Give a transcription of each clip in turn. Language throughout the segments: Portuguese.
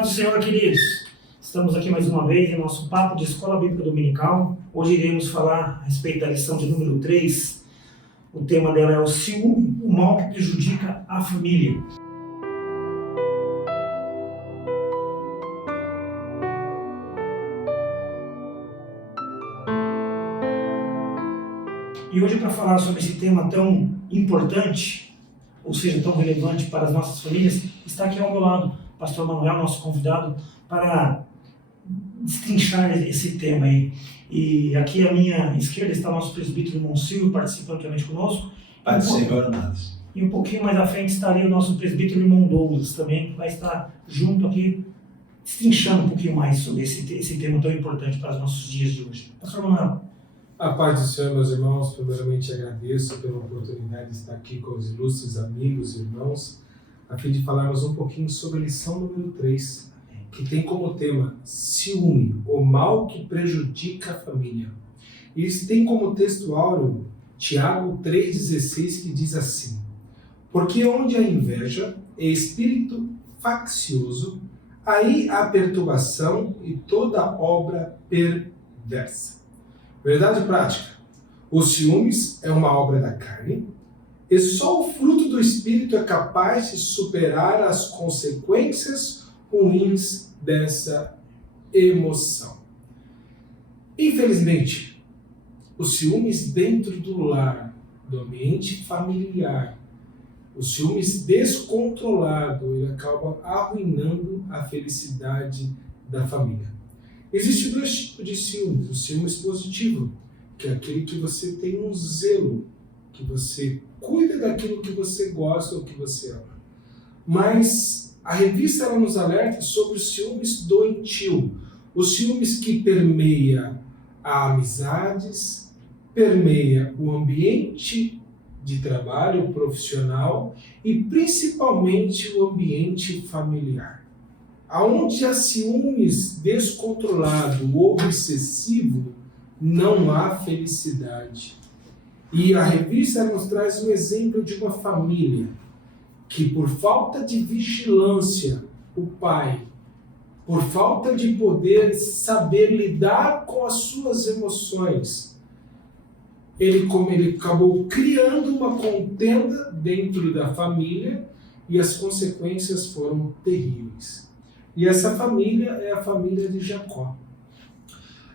Paz do Senhor, queridos. Estamos aqui mais uma vez em nosso papo de Escola Bíblica Dominical. Hoje iremos falar a respeito da lição de número 3. O tema dela é o ciúme, o mal que prejudica a família. E hoje, para falar sobre esse tema tão importante, ou seja, tão relevante para as nossas famílias, está aqui ao meu lado o pastor Manuel, nosso convidado, para destrinchar esse tema aí. E aqui à minha esquerda está o nosso presbítero irmão Silvio, participando também conosco. Paz do Senhor, amados. E um pouquinho mais à frente estaria o nosso presbítero irmão Douglas também, que vai estar junto aqui, destrinchando um pouquinho mais sobre esse tema tão importante para os nossos dias de hoje. Pastor Manuel. A paz do Senhor, meus irmãos. Primeiramente agradeço pela oportunidade de estar aqui com os ilustres amigos e irmãos, a fim de falarmos um pouquinho sobre a lição número 3, que tem como tema ciúme, o mal que prejudica a família. E isso tem como texto áureo Tiago 3,16, que diz assim: porque onde há inveja e espírito faccioso, aí há perturbação e toda obra perversa. Verdade prática: os ciúmes é uma obra da carne, e só o fruto do Espírito é capaz de superar as consequências ruins dessa emoção. Infelizmente, os ciúmes dentro do lar, do ambiente familiar, os ciúmes descontrolado, ele acaba arruinando a felicidade da família. Existem dois tipos de ciúmes. O ciúmes positivo, que é aquele que você tem um zelo, que você cuida daquilo que você gosta ou que você ama. Mas a revista ela nos alerta sobre os ciúmes doentio, os ciúmes que permeia a amizades, permeia o ambiente de trabalho profissional e principalmente o ambiente familiar. Aonde há ciúmes descontrolado ou excessivo, não há felicidade. E a revista nos traz um exemplo de uma família que, por falta de vigilância, o pai, por falta de poder saber lidar com as suas emoções, ele acabou criando uma contenda dentro da família e as consequências foram terríveis. E essa família é a família de Jacó.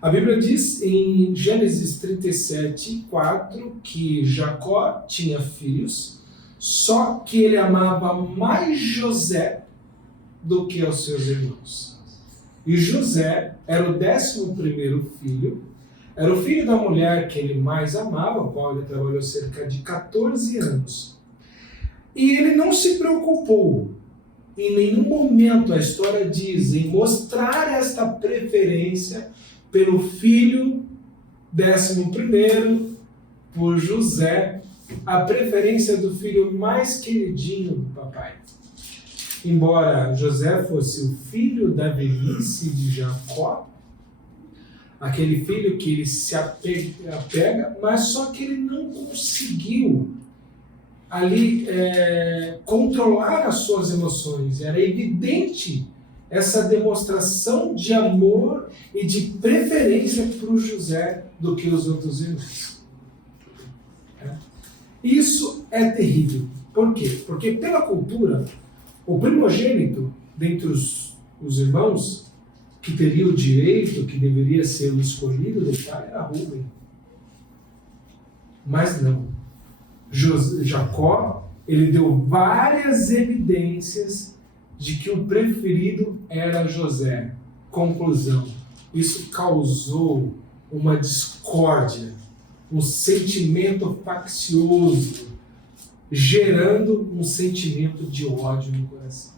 A Bíblia diz em Gênesis 37:4 que Jacó tinha filhos, só que ele amava mais José do que aos seus irmãos. E José era o 11º filho, era o filho da mulher que ele mais amava, o qual ele trabalhou cerca de 14 anos. E ele não se preocupou, em nenhum momento a história diz, em mostrar esta preferência pelo filho 11º, por José, a preferência do filho mais queridinho do papai. Embora José fosse o filho da velhice de Jacó, aquele filho que ele se apega, mas só que ele não conseguiu ali controlar as suas emoções. Era evidente essa demonstração de amor e de preferência para o José do que os outros irmãos. Isso é terrível. Por quê? Porque pela cultura, o primogênito dentre os irmãos, que teria o direito, que deveria ser o escolhido do pai, era Rúben. Mas não. Jacó, ele deu várias evidências de que o preferido era José. Conclusão: isso causou uma discórdia, um sentimento faccioso, gerando um sentimento de ódio no coração.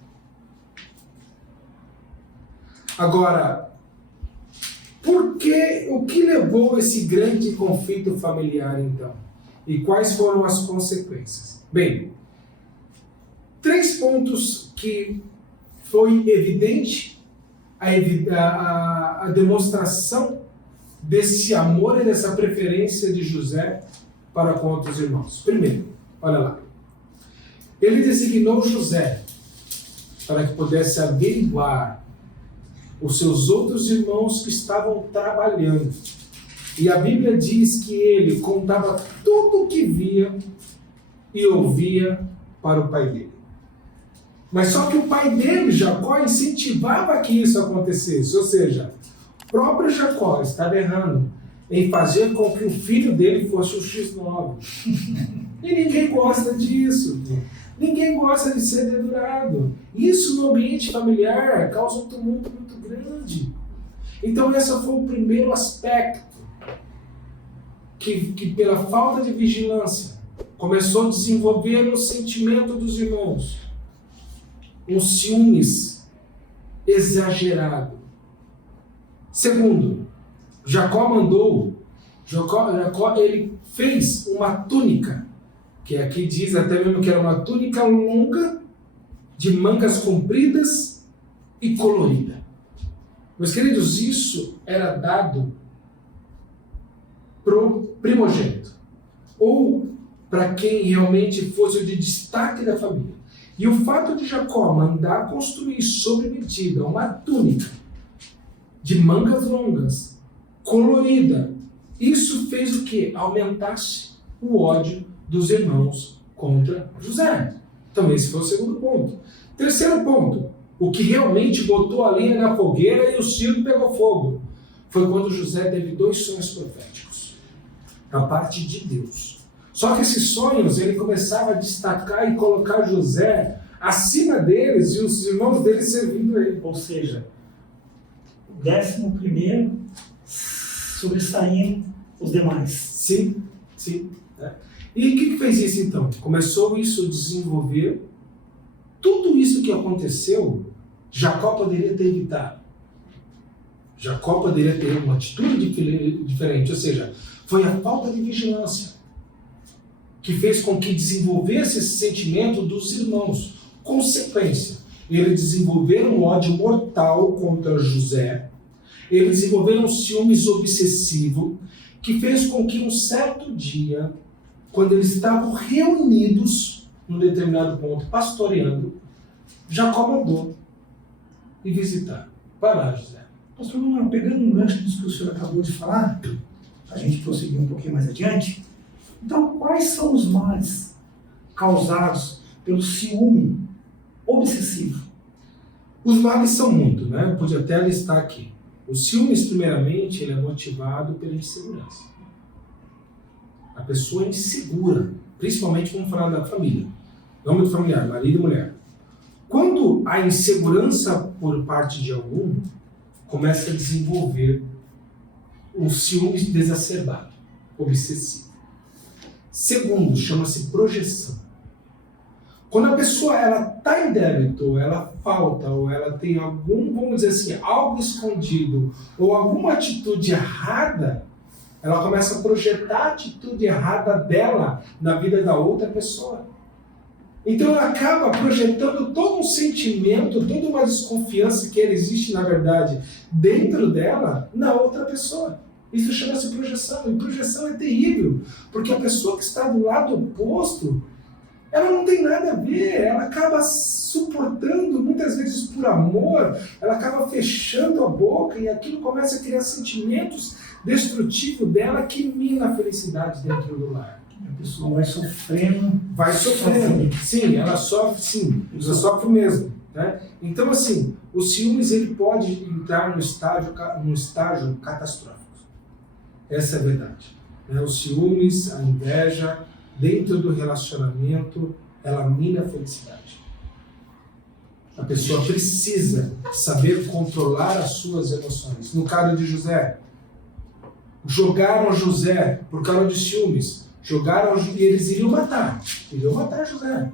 Agora, o que levou esse grande conflito familiar então? E quais foram as consequências? Bem, 3 pontos que foi evidente a demonstração desse amor e dessa preferência de José para com outros irmãos. Primeiro, olha lá. Ele designou José para que pudesse averiguar os seus outros irmãos que estavam trabalhando. E a Bíblia diz que ele contava tudo o que via e ouvia para o pai dele. Mas só que o pai dele, Jacó, incentivava que isso acontecesse. Ou seja, o próprio Jacó estava errando em fazer com que o filho dele fosse o X9. E ninguém gosta disso. Ninguém gosta de ser dedurado. Isso no ambiente familiar causa um tumulto muito grande. Então esse foi o primeiro aspecto que pela falta de vigilância começou a desenvolver o sentimento dos irmãos. Um ciúmes exagerado. Segundo, Jacó ele fez uma túnica, que aqui diz até mesmo que era uma túnica longa, de mangas compridas e colorida. Meus queridos, isso era dado pro primogênito, ou para quem realmente fosse o de destaque da família. E o fato de Jacó mandar construir sob medida uma túnica de mangas longas, colorida, isso fez o quê? Aumentasse o ódio dos irmãos contra José. Então esse foi o segundo ponto. Terceiro ponto, o que realmente botou a lenha na fogueira e o circo pegou fogo, foi quando José teve 2 sonhos proféticos, da parte de Deus. Só que esses sonhos, ele começava a destacar e colocar José acima deles e os irmãos dele servindo a ele. Ou seja, o 11º sobressaindo os demais. Sim, sim. E o que fez isso então? Começou isso a desenvolver. Tudo isso que aconteceu, Jacó poderia ter evitado. Jacó poderia ter uma atitude diferente, ou seja, foi a falta de vigilância que fez com que desenvolvesse esse sentimento dos irmãos. Consequência, eles desenvolveram um ódio mortal contra José, eles desenvolveram um ciúmes obsessivo, que fez com que um certo dia, quando eles estavam reunidos num determinado ponto, pastoreando, Jacó mandou ir visitar. Vai lá, José. Pastor Manuel, pegando um gancho disso que o senhor acabou de falar, a gente prosseguir um pouquinho mais adiante. Então, quais são os males causados pelo ciúme obsessivo? Os males são muitos, né? Eu pude até listar aqui. O ciúmes, primeiramente, ele é motivado pela insegurança. A pessoa é insegura, principalmente vamos falar da família. Âmbito familiar, marido e mulher. Quando a insegurança por parte de algum, começa a desenvolver um ciúme desacerbado, obsessivo. Segundo, chama-se projeção. Quando a pessoa está em débito, ela falta, ou ela tem algum, vamos dizer assim, algo escondido, ou alguma atitude errada, ela começa a projetar a atitude errada dela na vida da outra pessoa. Então ela acaba projetando todo um sentimento, toda uma desconfiança que existe, na verdade, dentro dela, na outra pessoa. Isso chama-se projeção, e projeção é terrível, porque a pessoa que está do lado oposto, ela não tem nada a ver, ela acaba suportando, muitas vezes por amor, ela acaba fechando a boca e aquilo começa a criar sentimentos destrutivos dela que mina a felicidade dentro do lar. A pessoa vai sofrendo. Vai sofrendo. Sim, ela sofre, sim, ela sofre mesmo. Né? Então, assim, o ciúmes ele pode entrar no estágio catastrófico. Essa é a verdade. Né? O ciúmes, a inveja, dentro do relacionamento, ela mina a felicidade. A pessoa precisa saber controlar as suas emoções. No caso de José, jogaram José por causa de ciúmes. E eles iriam matar José.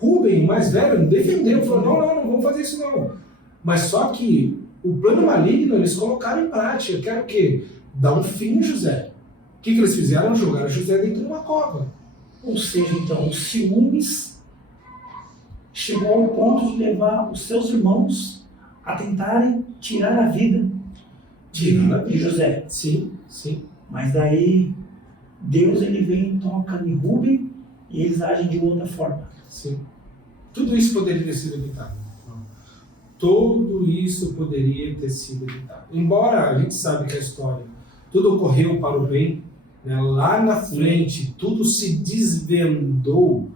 Rubem, o mais velho, defendeu, falou, não vamos fazer isso não. Mas só que o plano maligno eles colocaram em prática. Eu quero o quê? Dar um fim em José. O que eles fizeram? Jogaram José dentro de uma cova. Ou seja, então, os ciúmes chegou ao ponto de levar os seus irmãos a tentarem tirar a vida de José. Sim, sim. Mas daí Deus ele vem e toca em Rubem e eles agem de outra forma. Sim. Tudo isso poderia ter sido evitado. tudo isso poderia ter sido evitado. Embora a gente sabe que a história, tudo ocorreu para o bem, né? Lá na frente tudo se desvendou,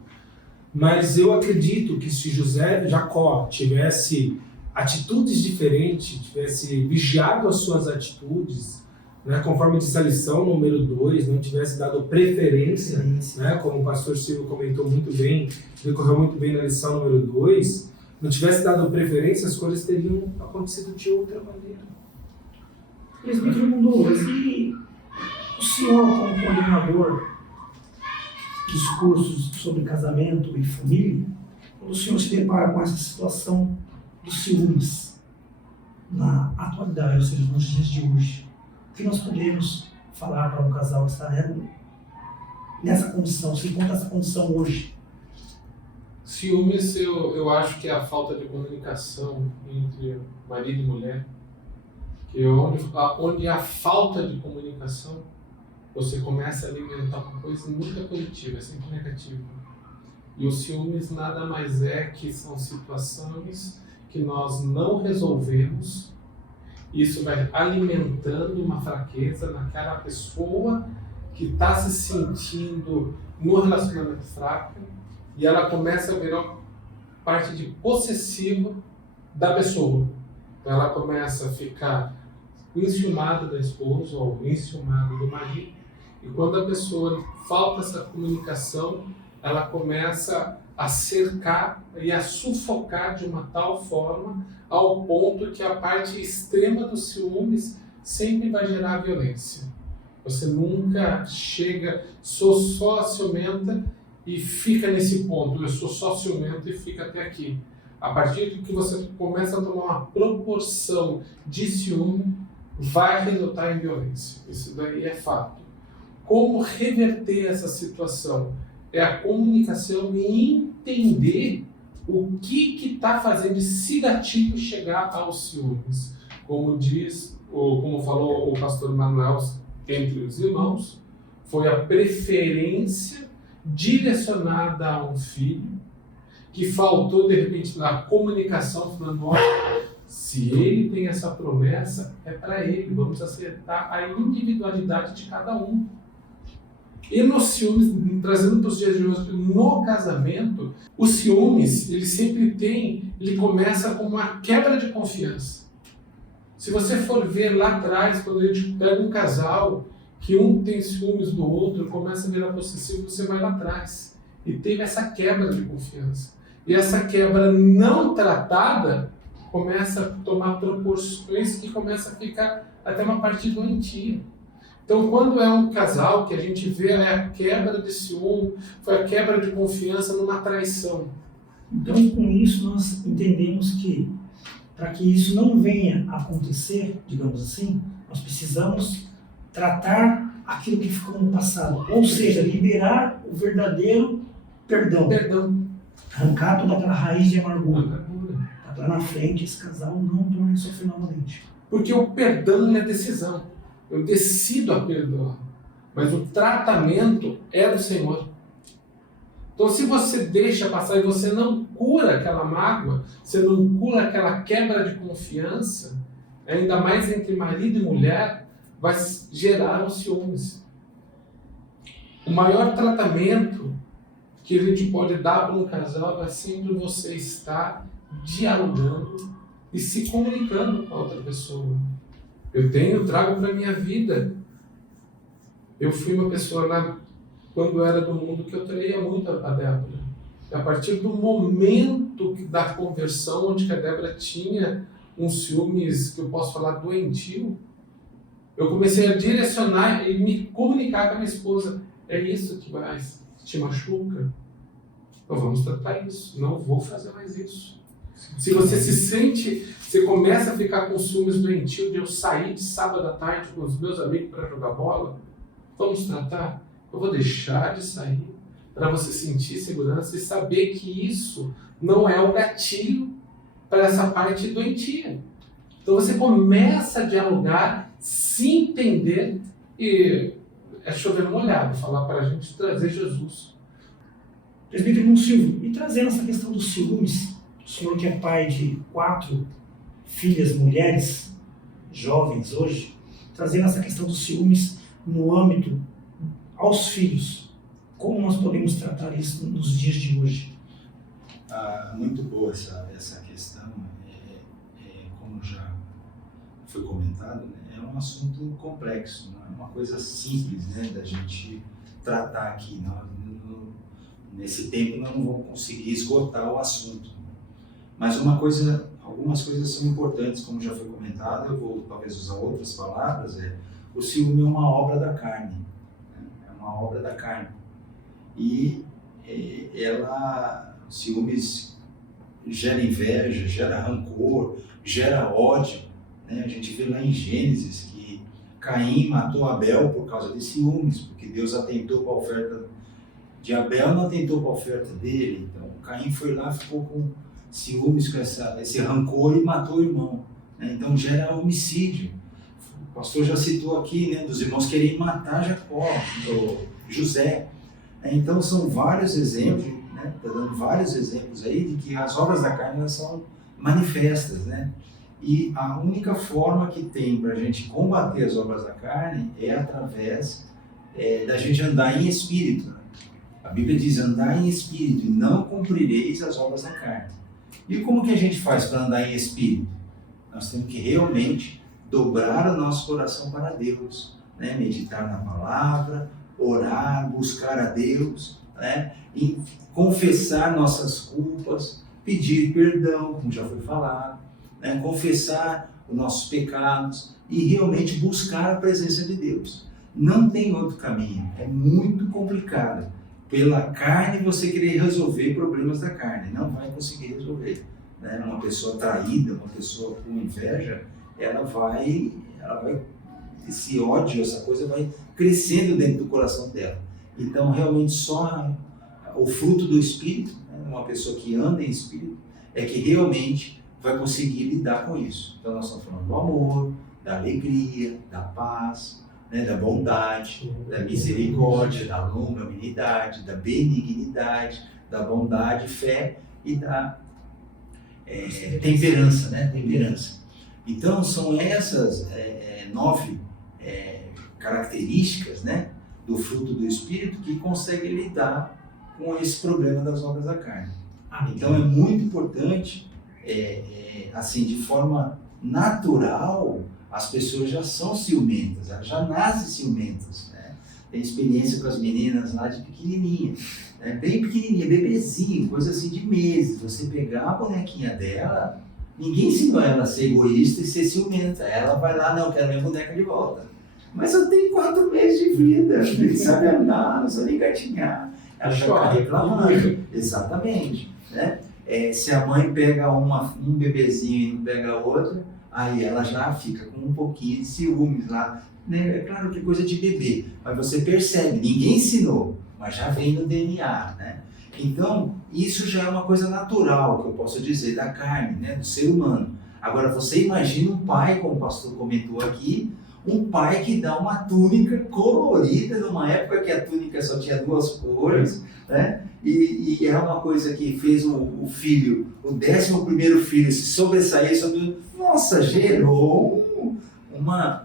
mas eu acredito que se Jacó tivesse atitudes diferentes, tivesse vigiado as suas atitudes, né, conforme diz a lição número 2, não tivesse dado preferência, né, como o pastor Silvio comentou muito bem, decorreu muito bem na lição número 2, não tivesse dado preferência, as coisas teriam acontecido de outra maneira. Presbítero Mundoulas, e o senhor, como coordenador dos cursos sobre casamento e família, quando o senhor se depara com essa situação dos ciúmes na atualidade, ou seja, nos dias de hoje, o que nós podemos falar para um casal que está nessa condição, se encontra nessa condição hoje? Ciúmes, eu acho que é a falta de comunicação entre marido e mulher, que onde há falta de comunicação, você começa a alimentar uma coisa muito positiva, é sempre negativa. E os ciúmes nada mais é que são situações que nós não resolvemos. Isso vai alimentando uma fraqueza naquela pessoa que está se sentindo no relacionamento fraco, e ela começa a virar parte de possessiva da pessoa. Então ela começa a ficar enciumada da esposa ou enciumada do marido, e quando a pessoa falta essa comunicação, ela começa a cercar e a sufocar de uma tal forma ao ponto que a parte extrema dos ciúmes sempre vai gerar violência. Você nunca chega, sou só ciumenta e fica nesse ponto, eu sou só ciumento e fica até aqui. A partir de que você começa a tomar uma proporção de ciúme, vai resultar em violência. Isso daí é fato. Como reverter essa situação? É a comunicação e entender o que está fazendo esse gatilho chegar aos ciúmes. Como diz, ou como falou o pastor Manuel entre os irmãos, foi a preferência direcionada a um filho que faltou de repente na comunicação, falando, olha, se ele tem essa promessa, é para ele, vamos acertar a individualidade de cada um. E nos ciúmes, trazendo para os dias de hoje, no casamento, os ciúmes, ele começa com uma quebra de confiança. Se você for ver lá atrás, quando a gente pega um casal, que um tem ciúmes do outro, começa a virar possessivo, você vai lá atrás. E teve essa quebra de confiança. E essa quebra não tratada começa a tomar proporções que começa a ficar até uma parte doentia. Então, quando é um casal que a gente vê a quebra de ciúme, foi a quebra de confiança numa traição. Então, com isso, nós entendemos que, para que isso não venha a acontecer, digamos assim, nós precisamos tratar aquilo que ficou no passado. Ou seja, liberar o verdadeiro perdão. Arrancar toda aquela raiz de amargura. Para lá na frente, esse casal não torne a sofrer novamente. Porque o perdão é decisão. Eu decido a perdoar. Mas o tratamento é do Senhor. Então, se você deixa passar e você não cura aquela mágoa, você não cura aquela quebra de confiança, ainda mais entre marido e mulher, vai gerar os ciúmes. O maior tratamento que a gente pode dar para um casal é sempre você estar dialogando e se comunicando com a outra pessoa. Eu trago para a minha vida. Eu fui uma pessoa quando eu era do mundo que eu traía muito a Débora. E a partir do momento da conversão, onde a Débora tinha uns ciúmes, que eu posso falar doentio, eu comecei a direcionar e me comunicar com a minha esposa. É isso que te machuca? Então vamos tratar isso. Não vou fazer mais isso. Se você se sente, você começa a ficar com ciúmes doentio de eu sair de sábado à tarde com os meus amigos para jogar bola, vamos tratar? Eu vou deixar de sair para você sentir segurança e saber que isso não é o gatilho para essa parte doentia. Então você começa a dialogar, se entender e é chover no molhado, falar para a gente trazer Jesus. Presbítero Silvio, e trazendo essa questão dos ciúmes, o senhor que é pai de 4 filhas mulheres, jovens hoje, trazendo essa questão dos ciúmes no âmbito aos filhos. Como nós podemos tratar isso nos dias de hoje? Muito boa essa questão. Como já foi comentado, né, é um assunto complexo, não é uma coisa simples, né, da gente tratar aqui. Nesse tempo nós não vamos conseguir esgotar o assunto. Mas algumas coisas são importantes, como já foi comentado, eu vou talvez usar outras palavras, o ciúme é uma obra da carne, né? É uma obra da carne. E o ciúmes gera inveja, gera rancor, gera ódio, né? A gente vê lá em Gênesis que Caim matou Abel por causa de ciúmes, porque Deus atentou para a oferta de Abel, não atentou para a oferta dele. Então Caim foi lá, ficou com ciúmes, com esse rancor e matou o irmão, né? Então gera homicídio. O pastor já citou aqui, né, dos irmãos querem matar Jacó, José. Então são vários exemplos, né? Está dando vários exemplos aí de que as obras da carne elas são manifestas, né? E a única forma que tem para a gente combater as obras da carne é através da gente andar em espírito, né? A Bíblia diz: andar em espírito e não cumprireis as obras da carne. E como que a gente faz para andar em espírito? Nós temos que realmente dobrar o nosso coração para Deus, né? Meditar na palavra, orar, buscar a Deus, né? E confessar nossas culpas, pedir perdão, como já foi falado, né? Confessar os nossos pecados e realmente buscar a presença de Deus. Não tem outro caminho, é muito complicado. Pela carne você querer resolver problemas da carne, não vai conseguir resolver, né? Uma pessoa traída, uma pessoa com inveja, ela vai, esse ódio, essa coisa vai crescendo dentro do coração dela. Então realmente só o fruto do Espírito, né? Uma pessoa que anda em Espírito, é que realmente vai conseguir lidar com isso. Então nós estamos falando do amor, da alegria, da paz, né, da bondade, da misericórdia, da longanimidade, da benignidade, da bondade, fé e da temperança, né? Temperança. Então são essas 9 características, né, do fruto do Espírito que conseguem lidar com esse problema das obras da carne. Então é muito importante, assim, de forma natural, as pessoas já são ciumentas, elas já nascem ciumentas, né? Tem experiência com as meninas lá de pequenininha, né? Bem pequenininha, bebezinho, coisa assim de meses. Você pegar a bonequinha dela, ninguém ensinou ela a ser egoísta e ser ciumenta. Ela vai lá, não, quero minha boneca de volta. Mas eu tenho 4 meses de vida, não sabe andar, não sabe engatinhar. Ela já está reclamando. Exatamente, né? Se a mãe pega um bebezinho e não pega outro, aí ela já fica com um pouquinho de ciúmes lá, né? É claro que é coisa de bebê, mas você percebe, ninguém ensinou, mas já vem no DNA, né? Então, isso já é uma coisa natural, que eu posso dizer, da carne, né? Do ser humano. Agora, você imagina um pai, como o pastor comentou aqui, um pai que dá uma túnica colorida, numa época que a túnica só tinha 2 cores, né? E é uma coisa que fez o filho, o 11º filho, se sobressair sobre... Nossa, gerou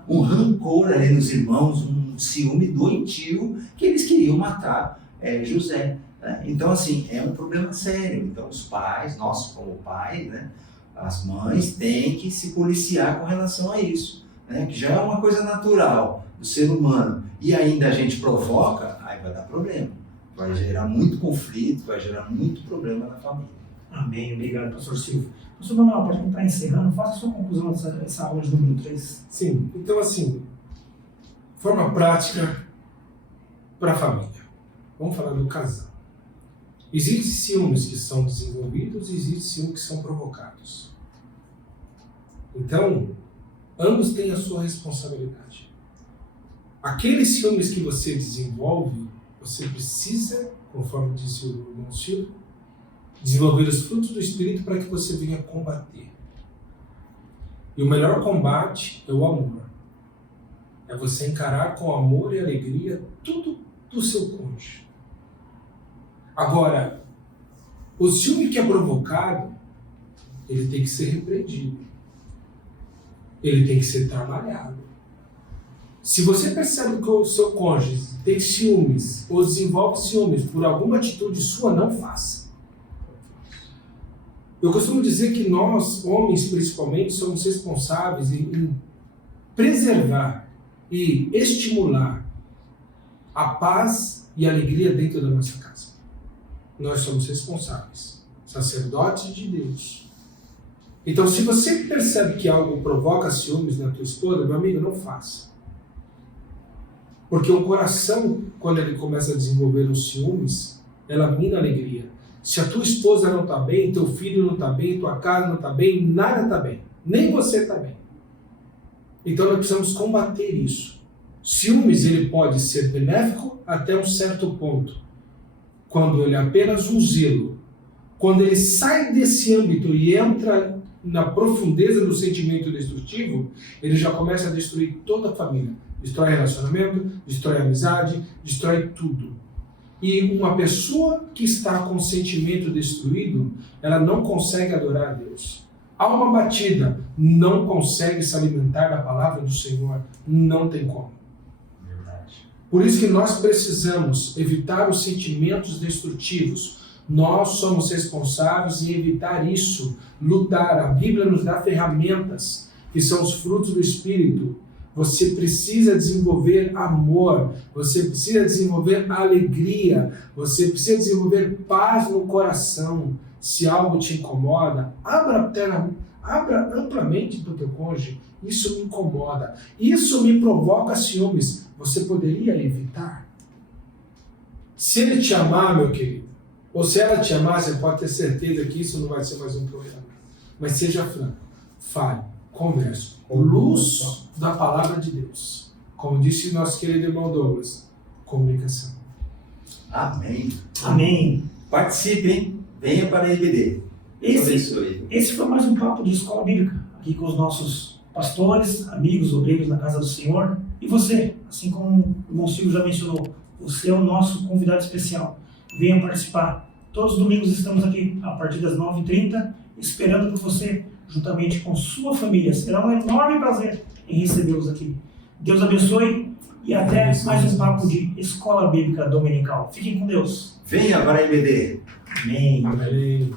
um rancor ali nos irmãos, um ciúme doentio, que eles queriam matar José, né? Então, assim, é um problema sério. Então, os pais, nós como pais, né, as mães têm que se policiar com relação a isso, né? Que já é uma coisa natural do ser humano, e ainda a gente provoca, aí vai dar problema. Vai gerar muito conflito, vai gerar muito problema na família. Amém. Obrigado, pastor Silvio. Pastor Manuel, para a gente estar encerrando, faça a sua conclusão dessa aula de número 3. Sim, então assim, forma prática para a família. Vamos falar do casal. Existem ciúmes que são desenvolvidos e existem ciúmes que são provocados. Então, ambos têm a sua responsabilidade. Aqueles ciúmes que você desenvolve, você precisa, conforme disse o irmão Silvio, desenvolver os frutos do Espírito para que você venha combater. E o melhor combate é o amor. É você encarar com amor e alegria tudo do seu cônjuge. Agora, o ciúme que é provocado, ele tem que ser repreendido. Ele tem que ser trabalhado. Se você percebe que o seu cônjuge tem ciúmes ou desenvolve ciúmes por alguma atitude sua, não faça. Eu costumo dizer que nós, homens principalmente, somos responsáveis em preservar e estimular a paz e a alegria dentro da nossa casa. Nós somos responsáveis, sacerdotes de Deus. Então, se você percebe que algo provoca ciúmes na tua esposa, meu amigo, não faça. Porque o coração, quando ele começa a desenvolver os ciúmes, ela mina a alegria. Se a tua esposa não está bem, teu filho não está bem, tua casa não está bem, nada está bem. Nem você está bem. Então nós precisamos combater isso. Ciúmes, ele pode ser benéfico até um certo ponto. Quando ele é apenas um zelo. Quando ele sai desse âmbito e entra na profundeza do sentimento destrutivo, ele já começa a destruir toda a família. Destrói relacionamento, destrói amizade, destrói tudo. E uma pessoa que está com o sentimento destruído, ela não consegue adorar a Deus. Alma batida, não consegue se alimentar da palavra do Senhor. Não tem como. Verdade. Por isso que nós precisamos evitar os sentimentos destrutivos. Nós somos responsáveis em evitar isso, lutar. A Bíblia nos dá ferramentas, que são os frutos do Espírito. Você precisa desenvolver amor, você precisa desenvolver alegria, você precisa desenvolver paz no coração. Se algo te incomoda, abra amplamente para o teu cônjuge. Isso me incomoda, isso me provoca ciúmes. Você poderia evitar? Se ele te amar, meu querido, ou se ela te amar, você pode ter certeza que isso não vai ser mais um problema. Mas seja franco, fale, converse. Luz da palavra de Deus. Como disse nosso querido irmão Douglas, comunicação. Amém. Amém. Participem, venha para a EBD. Esse foi mais um papo de escola bíblica, aqui com os nossos pastores, amigos, obreiros na casa do Senhor. E você, assim como o irmão Silvio já mencionou, você é o nosso convidado especial. Venha participar. Todos os domingos estamos aqui a partir das 9h30, esperando por você, juntamente com sua família. Será um enorme prazer em recebê-los aqui. Deus abençoe e até mais um papo de escola bíblica dominical. Fiquem com Deus. Venha para a EBD. Amém. Amém.